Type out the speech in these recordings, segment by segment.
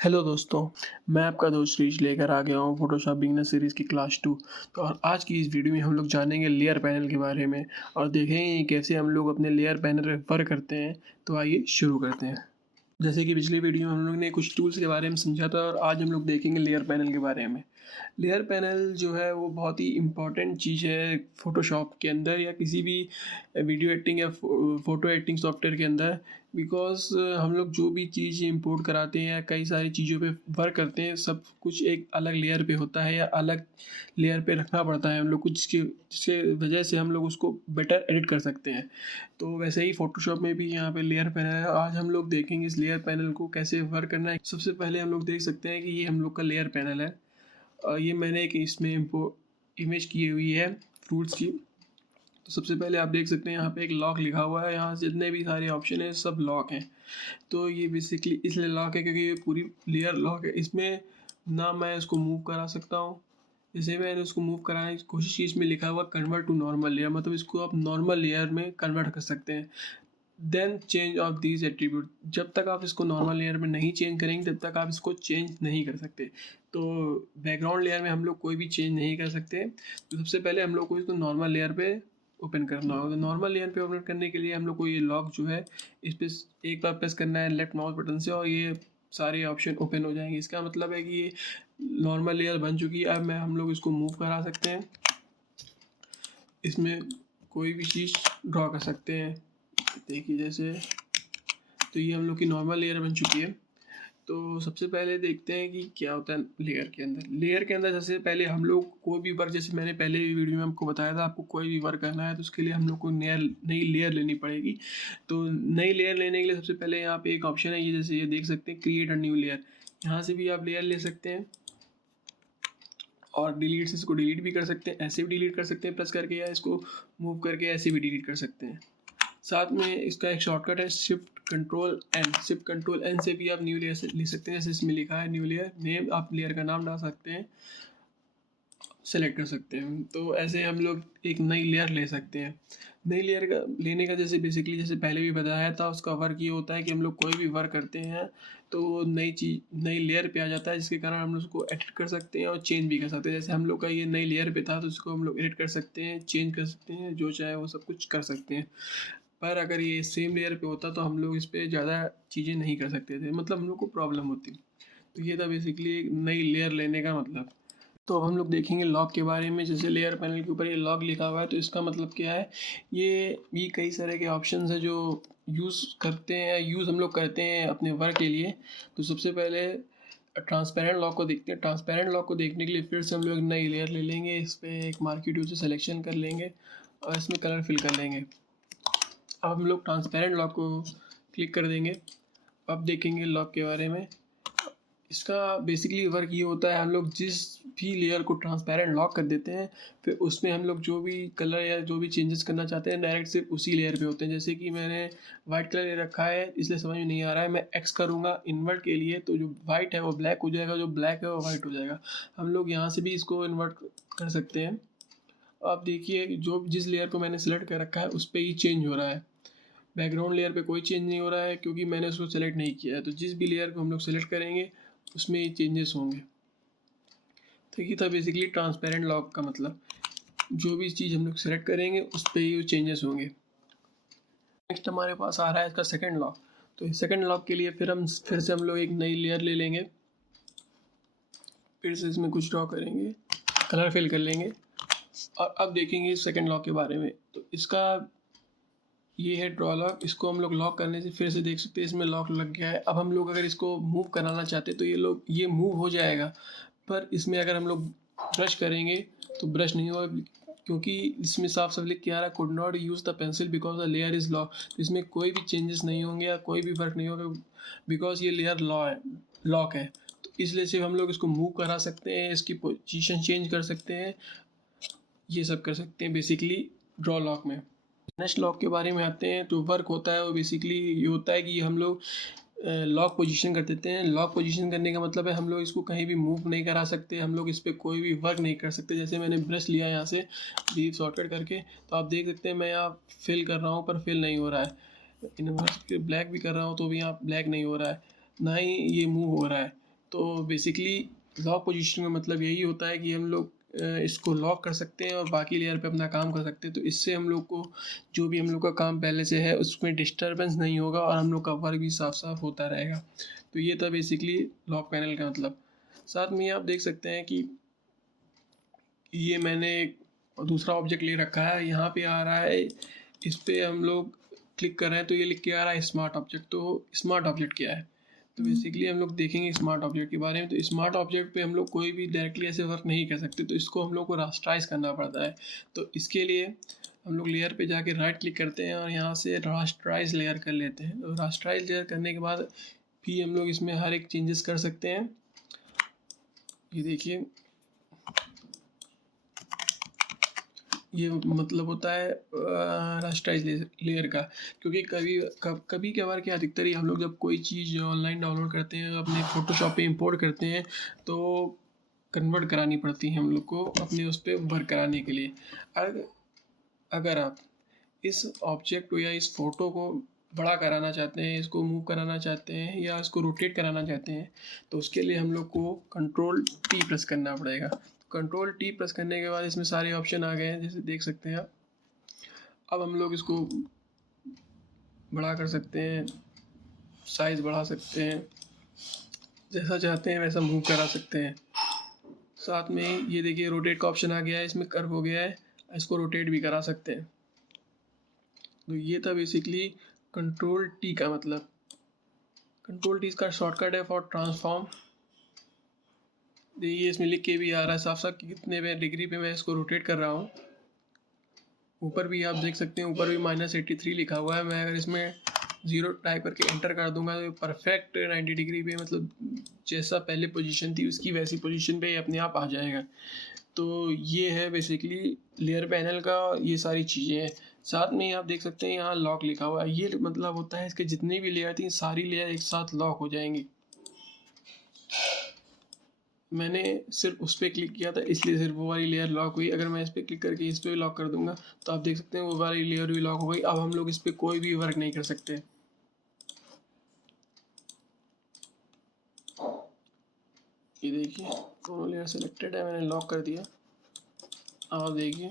Hello दोस्तों, मैं आपका दोस्त श्रीश लेकर आ गया हूँ फ़ोटोशॉप बिगिनर सीरीज़ की क्लास 2। तो और आज की इस वीडियो में हम लोग जानेंगे लेयर पैनल के बारे में और देखेंगे कैसे हम लोग अपने लेयर पैनल पे वर्क करते हैं। तो आइए शुरू करते हैं। जैसे कि पिछली वीडियो में हम लोग ने कुछ टूल्स के बारे में समझा था और आज हम लोग देखेंगे लेयर पैनल के बारे में। लेयर पैनल जो है वो बहुत ही इम्पॉर्टेंट चीज़ है फ़ोटोशॉप के अंदर या किसी भी वीडियो एडिटिंग या फ़ोटो एडिटिंग सॉफ्टवेयर के अंदर। बिकॉज़ हम लोग जो भी चीज़ इंपोर्ट कराते हैं या कई सारी चीज़ों पे वर्क करते हैं, सब कुछ एक अलग लेयर पे होता है या अलग लेयर पे रखना पड़ता है हम लोग को, जिसकी जिसके वजह से हम लोग उसको बेटर एडिट कर सकते हैं। तो वैसे ही फ़ोटोशॉप में भी यहाँ पे लेयर पैनल है। आज हम लोग देखेंगे इस लेयर पैनल को कैसे वर्क करना है। सबसे पहले हम लोग देख सकते हैं कि ये हम लोग का लेयर पैनल है। ये मैंने एक इसमें इमेज की हुई है फ्रूट्स की। तो सबसे पहले आप देख सकते हैं यहाँ पे एक लॉक लिखा हुआ है, यहाँ जितने भी सारे ऑप्शन हैं सब लॉक हैं। तो ये बेसिकली इसलिए लॉक है क्योंकि ये पूरी लेयर लॉक है। इसमें ना मैं इसको मूव करा सकता हूँ। जैसे मैंने उसको मूव कराने की कोशिश की, इसमें लिखा हुआ कन्वर्ट टू नॉर्मल लेयर, मतलब इसको आप नॉर्मल लेयर में कन्वर्ट कर सकते हैं। Then change of these attribute, जब तक आप इसको नॉर्मल लेयर में नहीं चेंज करेंगे तब तक आप इसको चेंज नहीं कर सकते। तो बैकग्राउंड लेयर में हम लोग कोई भी चेंज नहीं कर सकते। तो सबसे पहले हम लोग को इसको नॉर्मल लेयर पे ओपन करना होगा। तो नॉर्मल लेयर पे ओपन करने के लिए हम लोग को ये लॉक जो है इस पर एक बार प्रेस करना है लेफ्ट माउस बटन से और ये सारे ऑप्शन ओपन हो जाएंगे। इसका मतलब है कि ये नॉर्मल लेयर बन चुकी है। अब मैं हम लोग इसको मूव करा सकते हैं, इसमें कोई भी चीज़ ड्रॉ कर सकते हैं। देखिए जैसे, तो ये हम लोग की नॉर्मल लेयर बन चुकी है। तो सबसे पहले देखते हैं कि क्या होता है लेयर के अंदर। लेयर के अंदर सबसे पहले हम लोग कोई भी वर्क, जैसे मैंने पहले भी वीडियो में आपको बताया था, आपको कोई भी वर्क करना है तो उसके लिए हम लोग को नई लेयर लेनी पड़ेगी। तो नई लेयर लेने के लिए सबसे पहले यहाँ पे एक ऑप्शन है, ये जैसे ये देख सकते हैं क्रिएट अ न्यू लेयर। यहाँ से भी आप लेयर ले सकते हैं और डिलीट से इसको डिलीट भी कर सकते हैं, ऐसे भी डिलीट कर सकते हैं प्रेस करके, या इसको मूव करके ऐसे भी डिलीट कर सकते हैं। साथ में इसका एक शॉर्टकट है shift control N. Shift control N से भी आप न्यू लेयर से ले सकते हैं। जैसे इसमें लिखा है न्यू लेयर नेम, आप लेयर का नाम डाल सकते हैं, सेलेक्ट कर सकते हैं। तो ऐसे हम लोग एक नई लेयर ले सकते हैं। नई लेयर का लेने का जैसे बेसिकली जैसे पहले भी बताया था, उसका वर्क ये होता है कि हम लोग कोई भी वर्क करते हैं तो नई लेयर पे आ जाता है, जिसके कारण हम लोग उसको एडिट कर सकते हैं और चेंज भी कर सकते हैं। जैसे हम लोग का ये नई लेयर पे था तो उसको हम लोग एडिट कर सकते हैं, चेंज कर सकते हैं, जो चाहे वो सब कुछ कर सकते हैं। पर अगर ये सेम लेयर पे होता तो हम लोग इस पर ज़्यादा चीज़ें नहीं कर सकते थे, मतलब हम लोग को प्रॉब्लम होती। तो ये था बेसिकली एक नई लेयर लेने का मतलब। तो अब हम लोग देखेंगे लॉक के बारे में। जैसे लेयर पैनल के ऊपर ये लॉक लिखा हुआ है तो इसका मतलब क्या है। ये भी कई सारे के ऑप्शंस हैं जो यूज़ करते हैं, यूज़ हम लोग करते हैं अपने वर्क के लिए। तो सबसे पहले ट्रांसपेरेंट लॉक को देखते हैं। ट्रांसपेरेंट लॉक को देखने के लिए फिर से हम लोग एक नई लेयर ले लेंगे, इस पर एक मार्की टूल से सिलेक्शन कर लेंगे और इसमें कलर फिल कर लेंगे। अब हम लोग ट्रांसपेरेंट लॉक को क्लिक कर देंगे। अब देखेंगे लॉक के बारे में। इसका बेसिकली वर्क ये होता है, हम लोग जिस भी लेयर को ट्रांसपेरेंट लॉक कर देते हैं फिर उसमें हम लोग जो भी कलर या जो भी चेंजेस करना चाहते हैं डायरेक्ट सिर्फ उसी लेयर पे होते हैं। जैसे कि मैंने वाइट कलर ले रखा है इसलिए समझ में नहीं आ रहा है, मैं एक्स करूँगा इन्वर्ट के लिए तो जो वाइट है वो ब्लैक हो जाएगा, जो ब्लैक है वो वाइट हो जाएगा। हम लोग यहाँ से भी इसको इन्वर्ट कर सकते हैं। आप देखिए जो जिस लेयर को मैंने सेलेक्ट कर रखा है उस पर ही चेंज हो रहा है। बैकग्राउंड लेयर पे कोई चेंज नहीं हो रहा है क्योंकि मैंने उसको सेलेक्ट नहीं किया है। तो जिस भी लेयर को हम लोग सेलेक्ट करेंगे उसमें ये चेंजेस होंगे। तो ये था बेसिकली ट्रांसपेरेंट लॉक का मतलब, जो भी चीज़ हम लोग सेलेक्ट करेंगे उस पर ही चेंजेस होंगे। नेक्स्ट हमारे पास आ रहा है इसका सेकंड लॉक। तो सेकंड लॉक के लिए फिर से हम लोग एक नई लेयर ले लेंगे, फिर से इसमें कुछ ड्रॉ करेंगे, कलर फिल कर लेंगे और अब देखेंगे सेकंड लॉक के बारे में। तो इसका ये है ड्रॉ लॉक। इसको हम लोग लॉक करने से फिर से देख सकते हैं इसमें लॉक लग गया है। अब हम लोग अगर इसको मूव कराना चाहते तो ये मूव हो जाएगा, पर इसमें अगर हम लोग ब्रश करेंगे तो ब्रश नहीं होगा क्योंकि इसमें साफ साफ लिख के आ रहा है could not use the pencil because the layer is lock. तो इसमें कोई भी चेंजेस नहीं होंगे या कोई भी फर्क नहीं होगा बिकॉज ये लेयर लॉक है। तो इसलिए सिर्फ हम लोग इसको मूव करा सकते हैं, इसकी पोजीशन चेंज कर सकते हैं, ये सब कर सकते हैं बेसिकली ड्रॉ लॉक में। नेक्स्ट लॉक के बारे में आते हैं। तो वर्क होता है वो बेसिकली ये होता है कि हम लोग लॉक पोजीशन कर देते हैं। लॉक पोजीशन करने का मतलब है हम लोग इसको कहीं भी मूव नहीं करा सकते, हम लोग इस पर कोई भी वर्क नहीं कर सकते। जैसे मैंने ब्रश लिया यहाँ से लीव शॉर्टकट करके, तो आप देख सकते हैं मैं यहाँ फिल कर रहा हूँ पर फिल नहीं हो रहा है। इन्वर्स ब्लैक भी कर रहा हूँ तो भी यहाँ ब्लैक नहीं हो रहा है, ना ही ये मूव हो रहा है। तो बेसिकली लॉक पोजीशन का मतलब यही होता है कि हम लोग इसको लॉक कर सकते हैं और बाकी लेयर पे अपना काम कर सकते हैं। तो इससे हम लोग को जो भी हम लोग का काम पहले से है उसमें डिस्टर्बेंस नहीं होगा और हम लोग का वर्क भी साफ साफ होता रहेगा। तो ये था बेसिकली लॉक पैनल का मतलब। साथ में आप देख सकते हैं कि ये मैंने एक दूसरा ऑब्जेक्ट ले रखा है, यहाँ पे आ रहा है, इस पर हम लोग क्लिक कर रहे हैं तो ये लिख के आ रहा है स्मार्ट ऑब्जेक्ट। तो स्मार्ट ऑब्जेक्ट क्या है, तो बेसिकली हम लोग देखेंगे स्मार्ट ऑब्जेक्ट के बारे में। तो स्मार्ट ऑब्जेक्ट पे हम लोग कोई भी डायरेक्टली ऐसे वर्क नहीं कर सकते, तो इसको हम लोग को रास्टराइज करना पड़ता है। तो इसके लिए हम लोग लेयर पे जाके राइट क्लिक करते हैं और यहाँ से रास्टराइज लेयर कर लेते हैं। तो रास्टराइज लेयर करने के बाद भी हम लोग इसमें हर एक चेंजेस कर सकते हैं। ये देखिए, ये मतलब होता है रास्टराइज लेयर का, क्योंकि कभी कभार क्या अधिकतर ही हम लोग जब कोई चीज़ ऑनलाइन डाउनलोड करते हैं, अपने फ़ोटोशॉप पे इंपोर्ट करते हैं, तो कन्वर्ट करानी पड़ती है हम लोग को अपने उस पर वर्क कराने के लिए। अगर आप इस ऑब्जेक्ट को या इस फ़ोटो को बड़ा कराना चाहते हैं, इसको मूव कराना चाहते हैं या इसको रोटेट कराना चाहते हैं, तो उसके लिए हम लोग को Ctrl+T प्रेस करना पड़ेगा। Ctrl+T प्रेस करने के बाद इसमें सारे ऑप्शन आ गए हैं, जैसे देख सकते हैं आप। अब हम लोग इसको बड़ा कर सकते हैं, साइज़ बढ़ा सकते हैं, जैसा चाहते हैं वैसा मूव करा सकते हैं। साथ में ये देखिए रोटेट का ऑप्शन आ गया है, इसमें कर्व हो गया है, इसको रोटेट भी करा सकते हैं। तो ये था बेसिकली Ctrl+T का मतलब। Ctrl+T इसका शॉर्टकट है फॉर ट्रांसफॉर्म। देखिए इसमें लिख के भी आ रहा है साफ साफ कि कितने डिग्री पे मैं इसको रोटेट कर रहा हूँ। ऊपर भी आप देख सकते हैं, ऊपर भी -83 लिखा हुआ है। मैं अगर इसमें 0 टाइप करके एंटर कर दूंगा तो परफेक्ट 90 डिग्री पे, मतलब जैसा पहले पोजीशन थी उसकी वैसी पोजीशन पे अपने आप आ जाएगा। तो ये है बेसिकली लेयर पैनल का, ये सारी चीज़ें हैं। साथ में आप देख सकते हैं यहाँ लॉक लिखा हुआ है, ये मतलब होता है इसके जितनी भी लेयर थी सारी लेयर एक साथ लॉक हो जाएंगी। मैंने सिर्फ उस पर क्लिक किया था इसलिए सिर्फ वो वाली लेयर लॉक हुई। अगर मैं इस पर क्लिक करके इस पर लॉक कर दूंगा तो आप देख सकते हैं वो वाली लेयर भी लॉक हो गई। अब हम लोग इस पर कोई भी वर्क नहीं कर सकते। ये देखिए दोनों लेयर सेलेक्टेड है, मैंने लॉक कर दिया। अब आप देखिए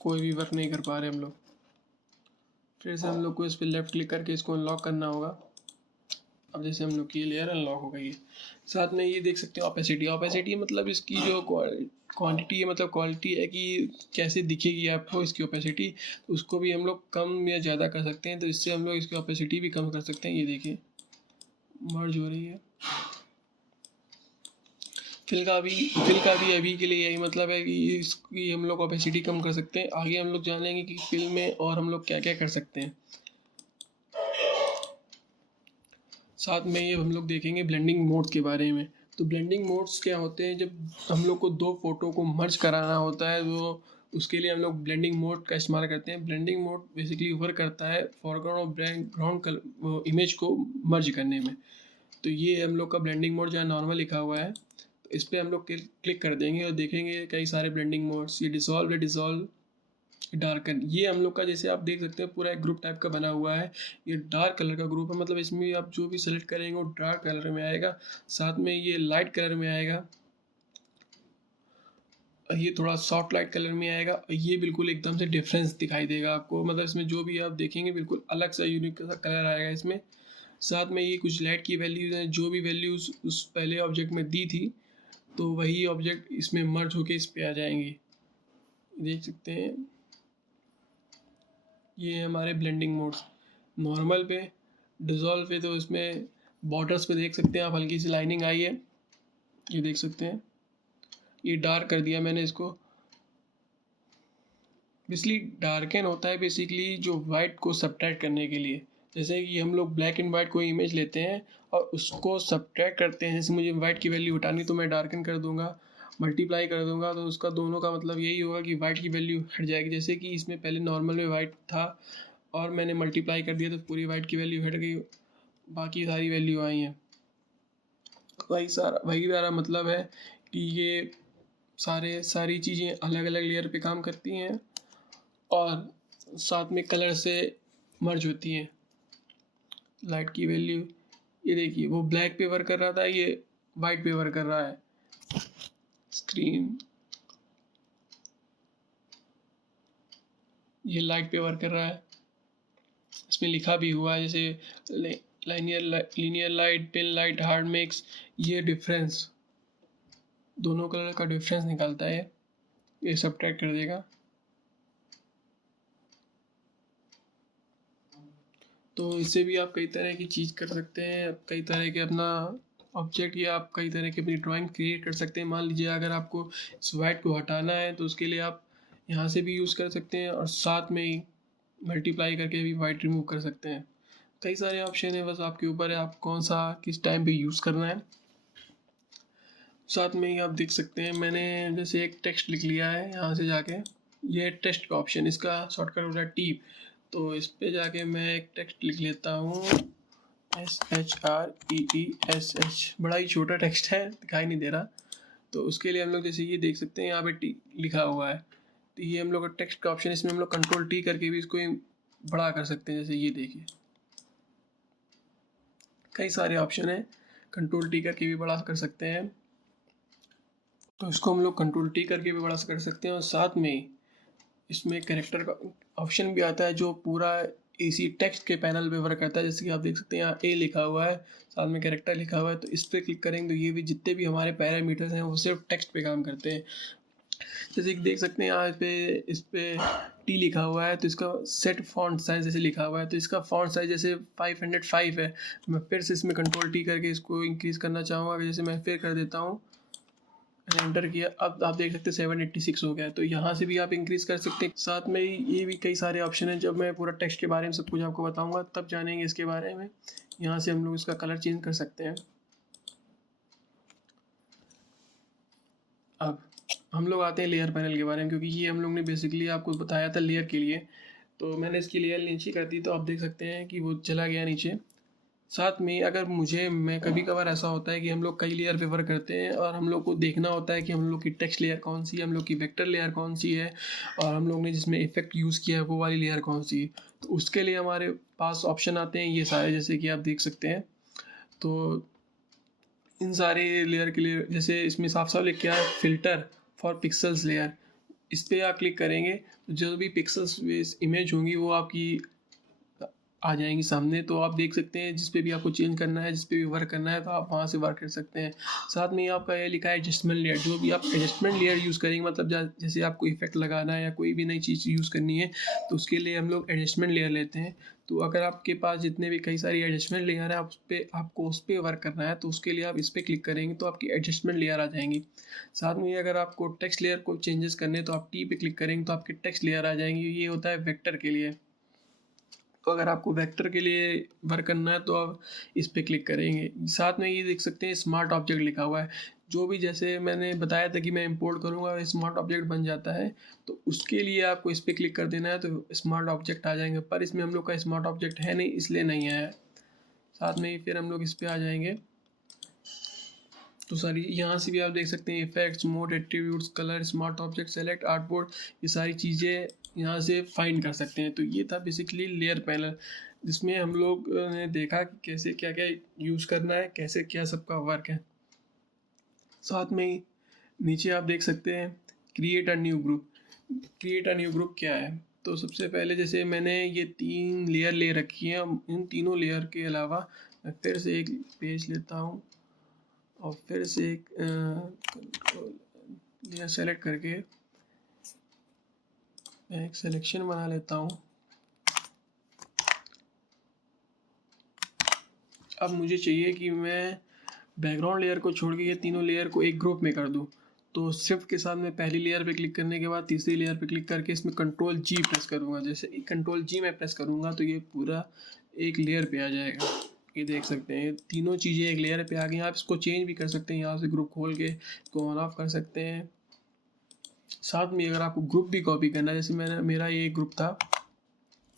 कोई भी वर्क नहीं कर पा रहे हम लोग। फिर से हम लोग को इस पर लेफ्ट क्लिक करके इसको अनलॉक करना होगा। अब जैसे हम लोग की लेयर अनलॉक हो गई है। साथ में ये देख सकते हैं ऑपेसिटी। ऑपेसिटी मतलब इसकी जो क्वांटिटी है, मतलब क्वालिटी है कि कैसे दिखेगी आपको इसकी ऑपेसिटी, तो उसको भी हम लोग कम या ज़्यादा कर सकते हैं। तो इससे हम लोग इसकी ऑपेसिटी भी कम कर सकते हैं। ये देखिए मर्ज हो रही है। फिल का भी अभी के लिए यही मतलब है कि इसकी हम लोग ऑपेसिटी कम कर सकते हैं। आगे हम लोग जानेंगे कि फिल में और हम लोग क्या क्या कर सकते हैं। साथ में ये हम लोग देखेंगे ब्लेंडिंग मोड के बारे में। तो ब्लेंडिंग मोड्स क्या होते हैं, जब हम लोग को दो फोटो को मर्ज कराना होता है तो उसके लिए हम लोग ब्लेंडिंग मोड का इस्तेमाल करते हैं। ब्लेंडिंग मोड बेसिकली वर्क करता है फॉरग्राउंड और बैकग्राउंड इमेज को मर्ज करने में। तो ये हम लोग का ब्लेंडिंग मोड जो है नॉर्मल लिखा हुआ है, तो इस पर हम लोग क्लिक कर देंगे और देखेंगे कई सारे ब्लेंडिंग मोड्स। ये डिसॉल्व, डार्कन, ये हम लोग का जैसे आप देख सकते हैं पूरा एक ग्रुप टाइप का बना हुआ है। ये डार्क कलर का ग्रुप है, मतलब इसमें आप जो भी सेलेक्ट करेंगे वो डार्क कलर में आएगा। साथ में ये लाइट कलर में आएगा, ये थोड़ा सॉफ्ट लाइट कलर में आएगा। ये बिल्कुल एकदम से डिफरेंस दिखाई देगा आपको, मतलब इसमें जो भी आप देखेंगे बिल्कुल अलग सा यूनिक सा कलर आएगा इसमें। साथ में ये कुछ लाइट की वैल्यूज हैं, जो भी वैल्यूज उस पहले ऑब्जेक्ट में दी थी तो वही ऑब्जेक्ट इसमें मर्ज होके इस पे आ जाएंगी। देख सकते हैं ये हमारे ब्लेंडिंग मोड्स। नॉर्मल पे, डिज़ोल्व पे, तो इसमें बॉर्डर्स पे देख सकते हैं आप हल्की सी लाइनिंग आई है, ये देख सकते हैं। ये डार्क कर दिया मैंने इसको। बेसिकली डार्कन होता है बेसिकली जो वाइट को सब्ट्रैक्ट करने के लिए। जैसे कि हम लोग ब्लैक एंड वाइट कोई इमेज लेते हैं और उसको सब्ट्रैक्ट करते हैं, जैसे मुझे वाइट की वैल्यू हटानी तो मैं डार्कन कर दूंगा, मल्टीप्लाई कर दूंगा, तो उसका दोनों का मतलब यही होगा कि वाइट की वैल्यू हट जाएगी। जैसे कि इसमें पहले नॉर्मल में वाइट था और मैंने मल्टीप्लाई कर दिया तो पूरी वाइट की वैल्यू हट गई, बाकी सारी वैल्यू आई हैं। वही सारा मतलब है कि ये सारी चीज़ें अलग अलग लेयर पे काम करती हैं और साथ में कलर से मर्ज होती हैं। लाइट की वैल्यू ये देखिए वो ब्लैक पे वर्क कर रहा था, ये वाइट पे वर्क कर रहा है। स्क्रीन ये लाइट पे वर्क कर रहा है, इसमें लिखा भी हुआ है जैसे linear light, pin light, hard mix. ये डिफरेंस, दोनों कलर का डिफरेंस निकालता है, ये सब्ट्रैक्ट कर देगा। तो इससे भी आप कई तरह की चीज़ कर सकते हैं, कई तरह के अपना ऑब्जेक्ट या आप कई तरह की अपनी ड्राइंग क्रिएट कर सकते हैं। मान लीजिए अगर आपको इस वाइट को हटाना है तो उसके लिए आप यहाँ से भी यूज़ कर सकते हैं और साथ में ही मल्टीप्लाई करके भी वाइट रिमूव कर सकते हैं। कई सारे ऑप्शन है, बस आपके ऊपर है आप कौन सा किस टाइम पे यूज़ करना है। साथ में ही आप देख सकते हैं मैंने जैसे एक टेक्स्ट लिख लिया है यहाँ से जाके, ये टेक्स्ट का ऑप्शन, इसका शॉर्टकट होता है टी। तो इस पे जाके मैं एक टेक्स्ट लिख लेता हूँ, SHREESH। बड़ा ही छोटा टेक्स्ट है, दिखाई नहीं दे रहा। तो उसके लिए हम लोग जैसे ये देख सकते हैं यहाँ पे टी लिखा हुआ है, तो ये हम लोग का टेक्स्ट का ऑप्शन, इसमें हम लोग कंट्रोल टी करके भी इसको बड़ा कर सकते हैं। जैसे ये देखिए कई सारे ऑप्शन है, कंट्रोल टी करके भी बड़ा कर सकते हैं। तो इसको हम लोग कंट्रोल टी करके भी बड़ा कर सकते हैं। और साथ में इसमें कैरेक्टर का ऑप्शन भी आता है जो पूरा इसी टेक्स्ट के पैनल पे वर्क करता है। जैसे कि आप देख सकते हैं यहाँ ए लिखा हुआ है, साथ में कैरेक्टर लिखा हुआ है, तो इस पर क्लिक करेंगे तो ये भी जितने भी हमारे पैरामीटर्स हैं वो सिर्फ टेक्स्ट पे काम करते हैं। जैसे कि देख सकते हैं यहाँ इस पे टी लिखा हुआ है, तो इसका सेट फॉन्ट साइज जैसे लिखा हुआ है, तो इसका फॉन्ट साइज जैसे 505 है। मैं फिर से इसमें कंट्रोल टी करके इसको इंक्रीज़ करना चाहूँगा, जैसे मैं फिर कर देता हूँ, एंटर किया, अब आप देख सकते हैं 786 हो गया। तो यहाँ से भी आप इंक्रीज कर सकते हैं। साथ में ये भी कई सारे ऑप्शन हैं, जब मैं पूरा टेक्स्ट के बारे में सब कुछ आपको बताऊंगा तब जानेंगे इसके बारे में। यहाँ से हम लोग इसका कलर चेंज कर सकते हैं। अब हम लोग आते हैं लेयर पैनल के बारे में, क्योंकि ये हम लोग ने बेसिकली आपको बताया था लेयर के लिए। तो मैंने इसकी लेयर नीचे कर दी, तो आप देख सकते हैं कि वो चला गया नीचे। साथ में अगर मैं कभी कभार ऐसा होता है कि हम लोग कई लेयर पे वर्क करते हैं और हम लोग को देखना होता है कि हम लोग की टेक्स्ट लेयर कौन सी है, हम लोग की वेक्टर लेयर कौन सी है, और हम लोग ने जिसमें इफेक्ट यूज़ किया है वो वाली लेयर कौन सी है। तो उसके लिए हमारे पास ऑप्शन आते हैं ये सारे, जैसे कि आप देख सकते हैं। तो इन सारे लेयर के लिए जैसे इसमें साफ साफ लिख के है फ़िल्टर फॉर पिक्सल्स लेयर, इस पर आप क्लिक करेंगे तो जो भी पिक्सल्स इमेज होंगी वो आपकी आ जाएंगी सामने। तो आप देख सकते हैं जिस पे भी आपको चेंज करना है, जिस पे भी वर्क करना है, तो आप वहाँ से वर्क कर सकते हैं। साथ में आपका ये लिखा है एडजस्टमेंट लेयर, जो भी आप एडजस्टमेंट लेयर यूज़ करेंगे, मतलब जैसे आपको इफेक्ट लगाना है या कोई भी नई चीज़ यूज़ करनी है, तो उसके लिए हम लोग एडजस्टमेंट लेयर लेते हैं। तो अगर आपके पास जितने भी कई सारी एडजस्टमेंट लेयर है, आपको उस पर वर्क करना है, तो उसके लिए आप इस पर क्लिक करेंगे तो आपकी एडजस्टमेंट लेयर आ जाएंगी। साथ में अगर आपको टेक्स्ट लेयर को चेंजेस करने तो आप टी पे क्लिक करेंगे तो आपकी टेक्स्ट लेयर आ जाएंगी। ये होता है वेक्टर के लिए। तो अगर आपको वेक्टर के लिए वर्क करना है तो आप इस पर क्लिक करेंगे। साथ में ये देख सकते हैं स्मार्ट ऑब्जेक्ट लिखा हुआ है, जो भी जैसे मैंने बताया था कि मैं इंपोर्ट करूँगा स्मार्ट ऑब्जेक्ट बन जाता है। तो उसके लिए आपको इस पर क्लिक कर देना है तो स्मार्ट ऑब्जेक्ट आ जाएंगे, पर इसमें हम लोग का स्मार्ट ऑब्जेक्ट है नहीं, इसलिए नहीं आया है। साथ में ही फिर हम लोग इस पर आ जाएंगे तो सारी यहाँ से भी आप देख सकते हैं effects, mode, attributes, colour, smart object, select, artboard, ये सारी चीज़ें यहाँ से फाइंड कर सकते हैं। तो ये था बेसिकली लेयर पैनल, जिसमें हम लोग ने देखा कि कैसे क्या क्या यूज़ करना है, कैसे क्या सबका वर्क है। साथ में ही नीचे आप देख सकते हैं create a new group. Create a new group क्या है, तो सबसे पहले जैसे मैंने ये 3 लेयर ले रखी हैं, इन तीनों लेयर के अलावा मैं फिर से एक पेज लेता हूँ और फिर से एक लेयर सेलेक्ट करके मैं एक सिलेक्शन बना लेता हूँ। अब मुझे चाहिए कि मैं बैकग्राउंड लेयर को छोड़ के ये तीनों लेयर को एक ग्रुप में कर दूँ। तो शिफ्ट के साथ मैं पहली लेयर पे क्लिक करने के बाद तीसरी लेयर पे क्लिक करके इसमें कंट्रोल जी प्रेस करूँगा। जैसे कंट्रोल जी मैं प्रेस करूँगा तो ये पूरा एक लेयर पे आ जाएगा। ये देख सकते हैं तीनों चीज़ें एक लेयर पे आ गई। आप इसको चेंज भी कर सकते हैं, यहाँ से ग्रुप खोल के इसको ऑन ऑफ कर सकते हैं। साथ में अगर आपको ग्रुप भी कॉपी करना है, जैसे मेरा ये ग्रुप था,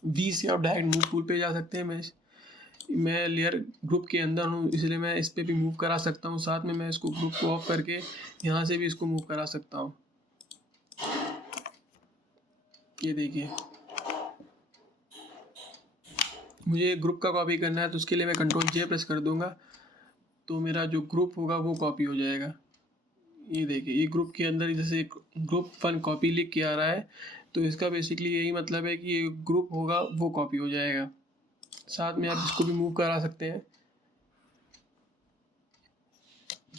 वी से आप डायरेक्ट मूव टूल पे जा सकते हैं। मैं लेयर ग्रुप के अंदर हूँ इसलिए मैं इस पर भी मूव करा सकता हूँ। साथ में मैं इसको ग्रुप को ऑफ करके यहाँ से भी इसको मूव करा सकता हूँ। ये देखिए मुझे ग्रुप का कॉपी करना है तो उसके लिए मैं कंट्रोल जे प्रेस कर दूंगा। तो मेरा जो ग्रुप होगा वो कॉपी हो जाएगा। ये देखिए, ये ग्रुप के अंदर जैसे ग्रुप 1 कॉपी लिख के आ रहा है, तो इसका बेसिकली यही मतलब है कि ये ग्रुप होगा वो कॉपी हो जाएगा। साथ में आप इसको भी मूव करा सकते हैं।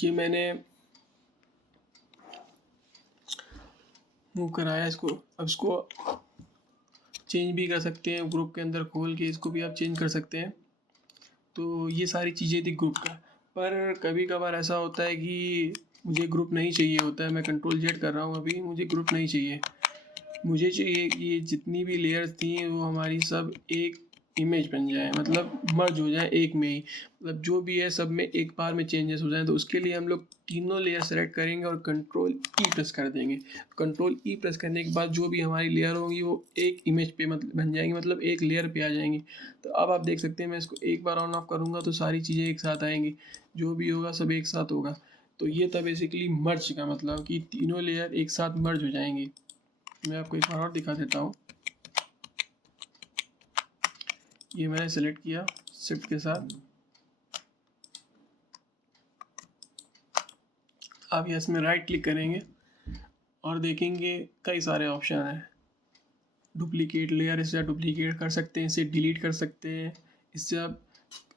ये मैंने मूव कराया इसको, अब इसको चेंज भी कर सकते हैं, ग्रुप के अंदर खोल के इसको भी आप चेंज कर सकते हैं। तो ये सारी चीज़ें थी ग्रुप का। पर कभी कभार ऐसा होता है कि मुझे ग्रुप नहीं चाहिए होता है, मैं कंट्रोल जेड कर रहा हूँ अभी, मुझे ग्रुप नहीं चाहिए। मुझे चाहिए कि ये जितनी भी लेयर्स थी वो हमारी सब एक इमेज बन जाए, मतलब मर्ज हो जाए एक में ही, मतलब जो भी है सब में एक बार में चेंजेस हो जाए। तो उसके लिए हम लोग तीनों लेयर सेलेक्ट करेंगे और कंट्रोल ई प्रेस कर देंगे। कंट्रोल ई प्रेस करने के बाद जो भी हमारी लेयर होगी वो एक इमेज पे मतलब बन जाएंगी, मतलब एक लेयर पे आ जाएंगी। तो अब आप देख सकते हैं, मैं इसको एक बार ऑन ऑफ करूँगा तो सारी चीज़ें एक साथ आएंगी, जो भी होगा सब एक साथ होगा। तो ये था बेसिकली मर्ज का मतलब कि तीनों लेयर एक साथ मर्ज हो जाएंगी। मैं आपको एक बार और दिखा देता हूँ। ये मैंने सेलेक्ट किया शिफ्ट के साथ। आप यहाँ इसमें राइट क्लिक करेंगे और देखेंगे कई सारे ऑप्शन हैं। डुप्लीकेट लेयर, इससे आप डुप्लीकेट कर सकते हैं, इसे डिलीट कर सकते हैं, इससे आप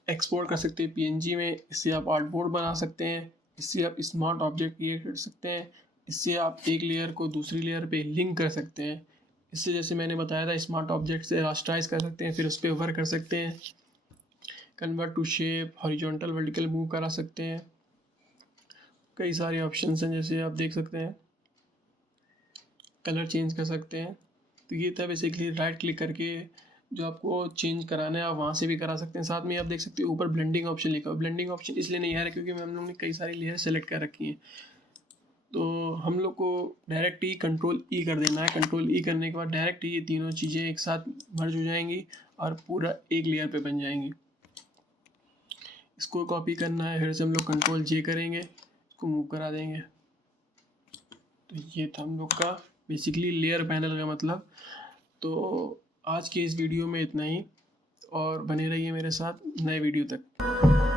एक्सपोर्ट कर सकते हैं पीएनजी में, इससे आप आर्टबोर्ड बना सकते हैं, इससे आप स्मार्ट ऑब्जेक्ट क्रिएट कर सकते हैं, इससे आप एक लेयर को दूसरी लेयर पे लिंक कर सकते हैं, इससे जैसे मैंने बताया था स्मार्ट ऑब्जेक्ट से रास्टराइज कर सकते हैं, फिर उस पर वर्क कर सकते हैं, convert to shape, horizontal vertical move करा सकते हैं। कई सारे ऑप्शंस हैं, जैसे आप देख सकते हैं कलर चेंज कर सकते हैं। तो ये था बेसिकली, राइट क्लिक करके जो आपको चेंज कराना है आप वहाँ से भी करा सकते हैं। साथ में आप देख सकते हैं ऊपर ब्लेंडिंग ऑप्शन लिखा हुआ। ब्लेंडिंग ऑप्शन इसलिए नहीं आ रहा क्योंकि हम लोग ने कई सारी लेयर सेलेक्ट कर रखी हैं, तो हम लोग को डायरेक्ट ही कंट्रोल ई कर देना है। कंट्रोल ई करने के बाद डायरेक्ट ही ये तीनों चीज़ें एक साथ मर्ज हो जाएंगी और पूरा एक लेयर पे बन जाएंगी। इसको कॉपी करना है, फिर से हम लोग कंट्रोल जे करेंगे, इसको मूव करा देंगे। तो ये था हम लोग का बेसिकली लेयर पैनल का मतलब। तो आज के इस वीडियो में इतना ही, और बने रहिए मेरे साथ नए वीडियो तक।